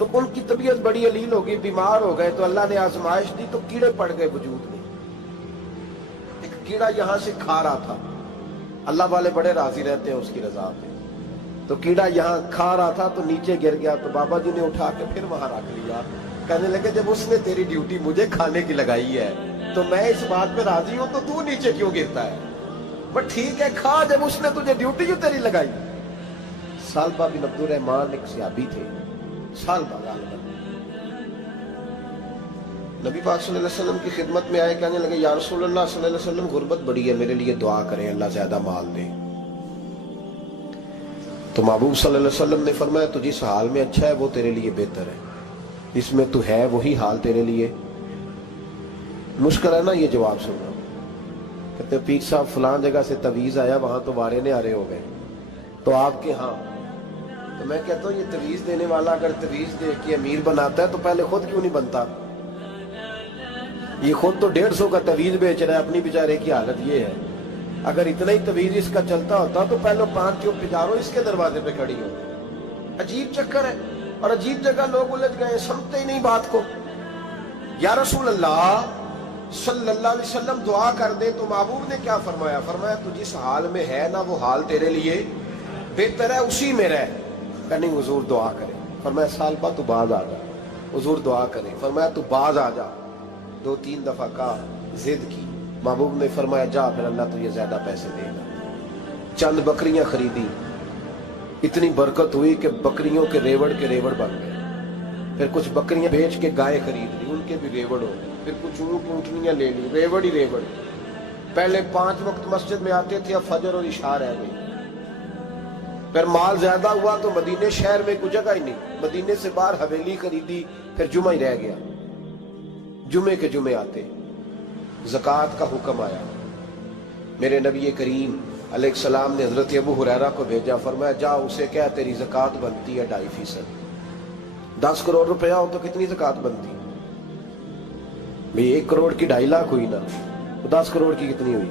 تو ان کی طبیعت بڑی علیل ہو گئی، بیمار ہو گئے، تو اللہ نے آزمائش دی تو کیڑے پڑ گئے وجود میں۔ ایک کیڑا یہاں سے کھا رہا تھا، اللہ والے بڑے راضی رہتے ہیں اس کی رضا پہ، تو کیڑا یہاں کھا رہا تھا تو نیچے گر گیا، تو بابا جی نے اٹھا کے پھر وہاں رکھ لیا۔ کہنے لگے جب اس نے تیری ڈیوٹی مجھے کھانے کی لگائی ہے تو میں اس بات پہ راضی ہوں، تو نیچے کیوں گرتا ہے؟ بس ٹھیک ہے کھا، جب اس نے تجھے ڈیوٹی جو تیری لگائی۔ سالبہ بن عبد الرحمن ایک صحابی تھے، سالبہ غالباً نبی پاک صلی اللہ علیہ وسلم کی خدمت میں آئے، کہنے لگے یا رسول اللہ صلی اللہ علیہ وسلم غربت بڑی ہے، میرے لیے دعا کریں اللہ زیادہ مال دے۔ تو محبوب صلی اللہ علیہ وسلم نے فرمایا تو جس حال میں اچھا ہے وہ تیرے لیے بہتر ہے، اس میں تو ہے وہی حال تیرے لیے۔ مشکل ہے نا یہ جواب سننا۔ کہتے پیر صاحب فلاں جگہ سے تویز آیا، وہاں تو وارے نے آرے ہو گئے، تو آپ کے ہاں؟ تو میں کہتا ہوں یہ تویز دینے والا اگر تویز دے کے امیر بناتا ہے تو پہلے خود کیوں نہیں بنتا؟ یہ خود تو 150 کا تویز بیچ رہا ہے، اپنی بیچارے کی حالت یہ ہے۔ اگر اتنا ہی تویز اس کا چلتا ہوتا تو پہلے 5 کیوں پجاروں اس کے دروازے پہ کھڑی ہو۔ عجیب چکر ہے، اور عجیب جگہ لوگ الجھ گئے، سمجھتے ہی نہیں بات کو۔ یا رسول اللہ صلی اللہ علیہ وسلم دعا کر دے، تو محبوب نے کیا فرمایا؟ فرمایا تو جس حال میں ہے نا وہ حال تیرے لیے بہتر ہے، اسی میں رہ۔ کہ نہیں حضور دعا کرے۔ فرمایا سالبہ تو باز آ جا۔ حضور دعا کرے۔ فرمایا تو باز آ جا۔ 2-3 دفعہ کہا، ضد کی۔ محبوب نے فرمایا جا پھر اللہ تجھے زیادہ پیسے دے گا۔ چند بکریاں خریدی، اتنی برکت ہوئی کہ بکریوں کے ریوڑ بن گئے۔ پھر کچھ بکریاں بیچ کے گائے خرید لی، ان کے بھی ریوڑ ہو گئے۔ پھر کچھ اونٹنیاں لے لی، ریوڑ ہی ریوڑ۔ پہلے 5 وقت مسجد میں آتے تھے، اب فجر اور عشاء رہ گئی۔ پھر مال زیادہ ہوا تو مدینے شہر میں کوئی جگہ ہی نہیں، مدینے سے باہر حویلی خریدی، پھر جمعہ ہی رہ گیا۔ جمعے کے جمعے آتے، زکوٰۃ کا حکم آیا۔ میرے نبی کریم علیہ السلام نے حضرت ابو ہریرہ کو بھیجا، فرمایا جا اسے کہہ تیری زکوٰۃ بنتی ہے 2.5%۔ 10 کروڑ روپیہ ہو تو کتنی زکوٰۃ بنتی؟ بھئی 1 کروڑ کی 2.5 لاکھ ہوئی نا، تو 10 کروڑ کی کتنی ہوئی؟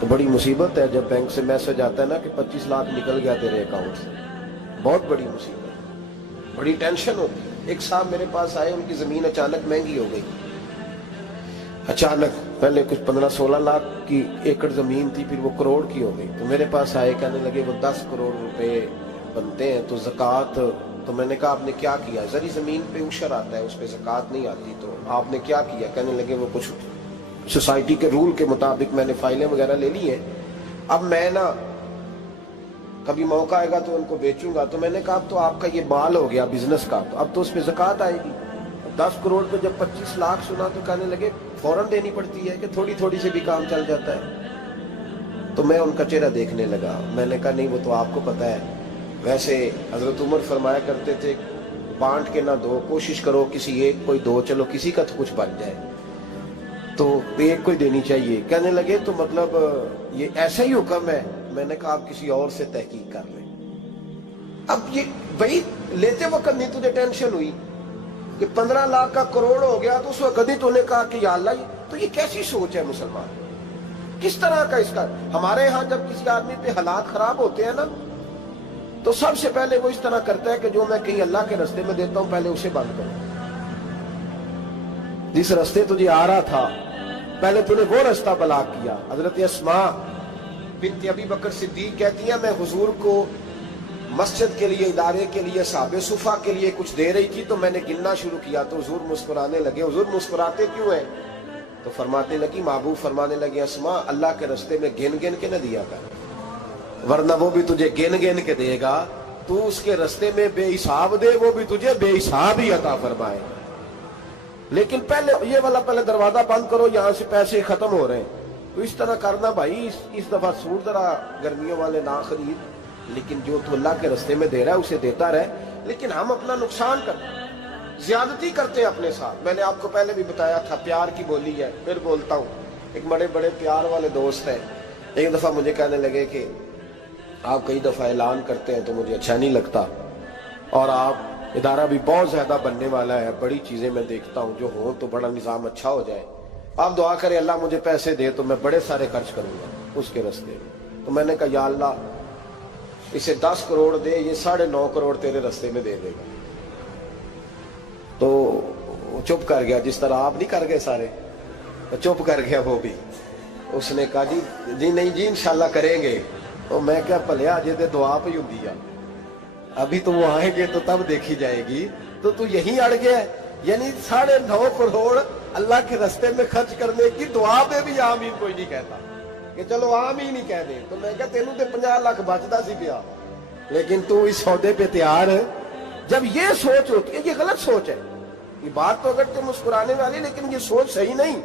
تو بڑی مصیبت ہے جب بینک سے میسج آتا ہے نا کہ 25 لاکھ نکل گیا تیرے اکاؤنٹ سے، بہت بڑی مصیبت، بڑی ٹینشن ہوتی ہے۔ ایک صاحب میرے پاس آئے، ان کی زمین اچانک مہنگی ہو گئی، اچانک پہلے کچھ 15-16 لاکھ کی ایکڑ زمین تھی، پھر وہ کروڑ کی ہو گئی۔ تو میرے پاس آئے، کہنے لگے وہ 10 کروڑ روپے بنتے ہیں تو زکوٰۃ، تو میں نے کہا آپ نے کیا کیا؟ زری زمین پہ عشر آتا ہے، اس پہ زکوٰۃ نہیں آتی، تو آپ نے کیا کیا؟ کہنے لگے وہ کچھ سوسائٹی کے رول کے مطابق میں نے فائلیں وغیرہ لے لی ہیں، اب میں نا کبھی موقع آئے گا تو ان کو بیچوں گا۔ تو میں نے کہا اب تو آپ کا یہ مال ہو گیا بزنس کا، تو اب تو اس پہ زکوٰۃ آئے گی۔ 10 کروڑ پہ جب 25 لاکھ سنا تو کہنے لگے فوراً دینی پڑتی ہے کہ تھوڑی تھوڑی سے بھی کام چل جاتا ہے؟ تو میں ان کا چہرہ دیکھنے لگا، میں نے کہا نہیں وہ تو آپ کو پتہ ہے، ویسے حضرت عمر فرمایا کرتے تھے بانٹ کے نہ دو، کوشش کرو کسی ایک کو ہی دو، چلو کسی کا تو کچھ بچ جائے، تو ایک کو ہی دینی چاہیے۔ کہنے لگے تو مطلب یہ ایسا ہی حکم ہے؟ میں نے کہا آپ کسی اور سے تحقیق کر لیں۔ اب یہ بھائی لیتے وقت نہیں تجھے ٹینشن ہوئی کہ 15 لاکھ کا کروڑ ہو گیا، تو اس وقت نہیں تو نے کہا کہ یا اللہ، تو یہ کیسی سوچ ہے مسلمان؟ کس طرح کا اس کا؟ ہمارے ہاں جب کسی آدمی پہ حالات خراب ہوتے ہیں نا تو سب سے پہلے وہ اس طرح کرتا ہے کہ جو میں کہیں اللہ کے رستے میں دیتا ہوں پہلے اسے بند کروں۔ جس رستے تجھے آ رہا تھا پہلے تو نے وہ رستہ بلاک کیا۔ حضرت اسماء بنت ابی بکر صدیق کہتی ہیں میں حضور کو مسجد کے لیے، ادارے کے لیے، صحابہ صفا کے لیے کچھ دے رہی تھی، تو میں نے گننا شروع کیا تو حضور مسکرانے لگے۔ حضور مسکراتے کیوں ہیں؟ تو فرمانے لگی، محبوب فرمانے لگے اسماء اللہ کے رستے میں گن گن کے نہ دیا کر، ورنہ وہ بھی تجھے گن گن کے دے گا، تو اس کے رستے میں بے حساب دے، وہ بھی تجھے بے حساب ہی عطا فرمائے۔ لیکن پہلے یہ والا پہلے دروازہ بند کرو، یہاں سے پیسے ختم ہو رہے ہیں، تو اس طرح کرنا بھائی۔ اس دفعہ سوٹ ذرا گرمیوں والے نہ خرید، لیکن جو تو اللہ کے رستے میں دے رہا ہے اسے دیتا رہے۔ لیکن ہم اپنا نقصان کرتے ہیں، زیادتی کرتے ہیں اپنے ساتھ۔ میں نے آپ کو پہلے بھی بتایا تھا پیار کی بولی ہے، پھر بولتا ہوں۔ ایک بڑے بڑے پیار والے دوست ہیں، ایک دفعہ مجھے کہنے لگے کہ آپ کئی دفعہ اعلان کرتے ہیں تو مجھے اچھا نہیں لگتا، اور آپ ادارہ بھی بہت زیادہ بننے والا ہے، بڑی چیزیں میں دیکھتا ہوں جو ہوں تو بڑا نظام اچھا ہو جائے، آپ دعا کریں اللہ مجھے پیسے دے تو میں بڑے سارے خرچ کروں گا اس کے راستے میں۔ تو میں نے کہا یا اللہ اسے 10 کروڑ دے، یہ 9.5 کروڑ تیرے رستے میں دے دے گا۔ تو چپ کر گیا، جس طرح آپ نہیں کر گئے سارے، چپ کر گیا وہ بھی۔ اس نے کہا جی نہیں جی انشاءاللہ کریں گے۔ تو میں کیا پلیا جی تے دعا پہ ہوں دیا، ابھی تو وہ آئیں گے تو تب دیکھی جائے گی، تو یہیں اڑ گیا ہے۔ یعنی 9.5 کروڑ اللہ کے رستے میں خرچ کرنے کی دعا پہ بھی آمین کوئی نہیں کہتا کہ چلو آمین ہی کہہ دیں۔ تو میں کہا تینوں تے 50 لاکھ بچتا سی پیا، لیکن تو اس سودے پہ تیار ہے۔ جب یہ سوچ ہوتی ہے، یہ غلط سوچ ہے، یہ بات تو اگر تم مسکرانے والی، لیکن یہ سوچ صحیح نہیں۔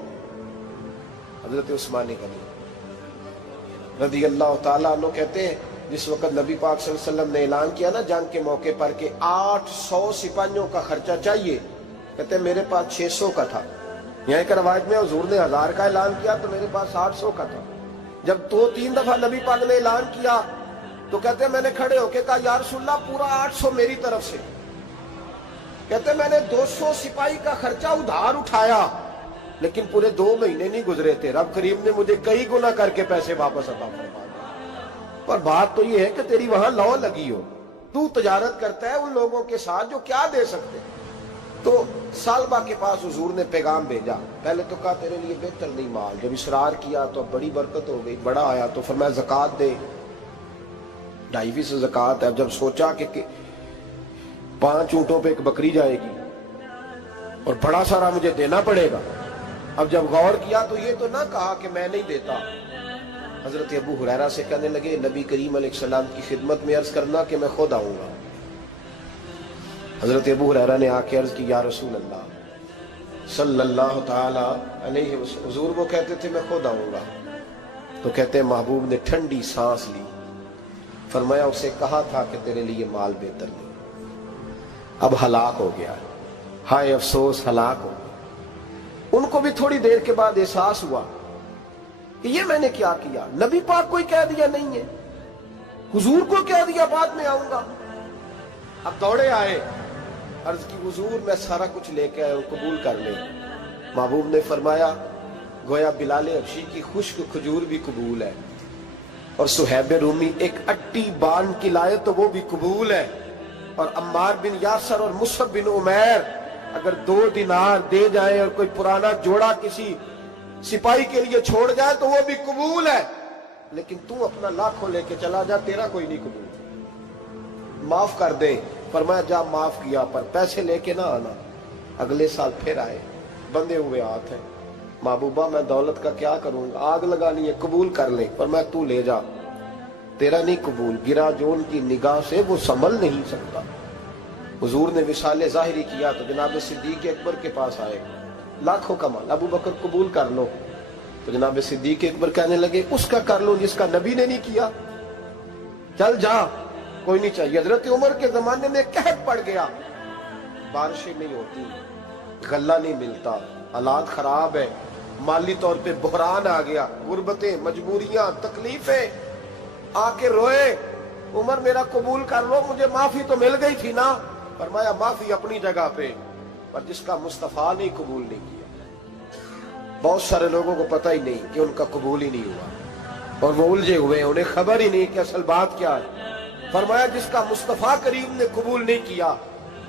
حضرت عثمان غنی رضی اللہ تعالیٰ عنہ کہتے ہیں جس وقت نبی پاک صلی اللہ علیہ وسلم نے اعلان کیا نا جنگ کے موقع پر کہ 800 سپاہیوں کا خرچہ چاہیے، کہتے ہیں میرے پاس 600 کا تھا۔ یہاں ایک روایت میں حضور نے 1000 کا اعلان کیا تو میرے پاس 800 کا تھا۔ جب 2-3 دفعہ نبی پاک نے اعلان کیا تو کہتے ہیں میں نے کھڑے ہو کے کہا یا رسول اللہ پورا 800 میری طرف سے۔ کہتے ہیں میں نے 200 سپاہی کا خرچہ ادھار اٹھایا، لیکن پورے 2 مہینے نہیں گزرے تھے، رب کریم نے مجھے کئی گنا کر کے پیسے واپس عطا فرما دیے۔ پر بات تو یہ ہے کہ تیری وہاں لو لگی ہو، تو تجارت کرتا ہے ان لوگوں کے ساتھ جو کیا دے سکتے۔ تو سالبہ کے پاس حضور نے پیغام بھیجا، پہلے تو کہا تیرے لیے بہتر نہیں مال، جب اصرار کیا تو اب بڑی برکت ہو گئی، بڑا آیا تو فرمایا زکوٰۃ دے، 2.5% زکوٰۃ ہے۔ جب سوچا کہ 5 اونٹوں پہ ایک بکری جائے گی اور بڑا سارا مجھے دینا پڑے گا، اب جب غور کیا تو یہ تو نہ کہا کہ میں نہیں دیتا۔ حضرت ابو ہریرہ سے کہنے لگے نبی کریم علیہ السلام کی خدمت میں عرض کرنا کہ میں خود آؤں گا۔ حضرت ابو ہریرہ نے آ کے عرض کی یا رسول اللہ صلی اللہ تعالی علیہ وسلم، حضور وہ کہتے تھے میں خود آؤں گا۔ تو کہتے ہیں محبوب نے ٹھنڈی سانس لی، فرمایا اسے کہا تھا کہ تیرے لیے مال بہتر نہیں، اب ہلاک ہو گیا، ہائے افسوس ہلاک ہو گیا۔ ان کو بھی تھوڑی دیر کے بعد احساس ہوا کہ یہ میں نے کیا کیا، نبی پاک کو ہی کہہ دیا نہیں ہے، حضور کو کہہ دیا بعد میں آؤں گا۔ اب دوڑے آئے، عرض کی حضور میں سارا کچھ لے کے آیا ہوں، قبول کر لیں۔ محبوب نے فرمایا گویا بلال حبشی کی خشک کھجور بھی قبول ہے، اور صہیب رومی ایک اٹی بان کی لائے تو وہ بھی قبول ہے، اور عمار بن یاسر اور مصعب بن عمیر اگر 2 دینار دے جائیں اور کوئی پرانا جوڑا کسی سپاہی کے لیے چھوڑ جائے تو وہ بھی قبول ہے، لیکن تو اپنا لاکھوں لے کے چلا جا، تیرا کوئی نہیں قبول، معاف کر دے۔ فرمایا جا معاف کیا، پر پیسے لے کے نہ آنا۔ اگلے سال پھر آئے، بندے ہوئے ہاتھ ہیں، محبوبہ میں دولت کا کیا کروں گا، آگ لگانی ہے، قبول کر لے۔ فرمایا تو لے جا، تیرا نہیں قبول، گرا جون کی نگاہ سے وہ سنبھل نہیں سکتا۔ حضور نے وصال ظاہری کیا تو جناب صدیق اکبر کے پاس آئے، لاکھوں کا مال، ابو بکر قبول کر لو۔ تو جناب صدیق اکبر کہنے لگے اس کا کر لو جس کا نبی نے نہیں کیا، چل جا، کوئی نہیں چاہیے۔ حضرت عمر کے زمانے میں قحط پڑ گیا، بارشیں نہیں ہوتی، غلہ نہیں ملتا، حالات خراب ہے، مالی طور پہ بحران آ گیا، غربتیں، مجبوریاں، تکلیفیں، آ کے روئے، عمر میرا قبول کر لو، مجھے معافی تو مل گئی تھی نا۔ فرمایا معافی اپنی جگہ پہ، پر جس کا مصطفیٰ نے قبول نہیں کیا۔ بہت سارے لوگوں کو پتہ ہی نہیں کہ ان کا قبول ہی نہیں ہوا، اور وہ الجھے ہوئے، انہیں خبر ہی نہیں کہ اصل بات کیا ہے۔ فرمایا جس کا مصطفیٰ کریم نے قبول نہیں کیا،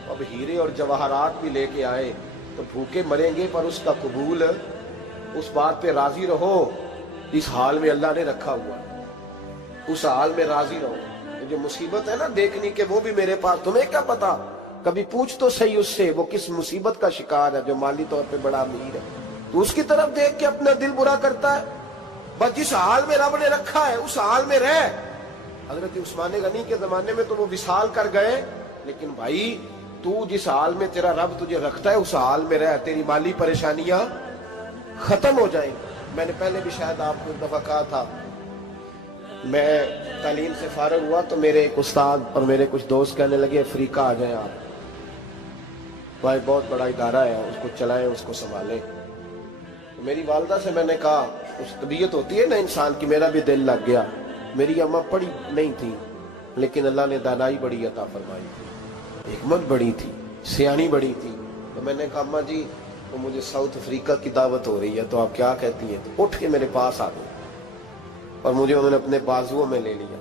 اب ہیرے اور جواہرات بھی لے کے آئے تو بھوکے مریں گے، پر اس کا قبول، اس بات پہ راضی رہو اس حال میں اللہ نے رکھا ہوا، اس حال میں راضی رہو۔ جو مصیبت ہے نا دیکھنی کہ وہ بھی میرے پاس، تمہیں کیا پتا، کبھی پوچھ تو صحیح اس سے وہ کس مصیبت کا شکار ہے، جو مالی طور پہ بڑا امیر ہے، تو اس کی طرف دیکھ کے اپنا دل برا کرتا ہے۔ بس جس حال میں رب نے رکھا ہے اس حال میں رہ۔ حضرت عثمان غنی کے زمانے میں تو وہ وصال کر گئے، لیکن بھائی تو جس حال میں تیرا رب تجھے رکھتا ہے اس حال میں رہ، تیری مالی پریشانیاں ختم ہو جائیں۔ میں نے پہلے بھی شاید آپ کو ایک دفعہ کہا تھا، میں تعلیم سے فارغ ہوا تو میرے ایک استاد اور میرے کچھ دوست کہنے لگے افریقہ آ جائیں آپ، بھائی بہت بڑا ادارہ ہے، اس کو چلائیں، اس کو سنبھالیں۔ میری والدہ سے میں نے کہا، اس طبیعت ہوتی ہے نا انسان کی، میرا بھی دل لگ گیا۔ میری اماں پڑھی نہیں تھی، لیکن اللہ نے دانائی بڑی عطا فرمائی تھی، حکمت بڑی تھی، سیانی بڑی تھی۔ تو میں نے کہا اماں جی وہ مجھے ساؤتھ افریقہ کی دعوت ہو رہی ہے، تو آپ کیا کہتی ہیں؟ تو اٹھ کے میرے پاس آ گئی اور مجھے انہوں نے اپنے بازوؤں میں لے لیا،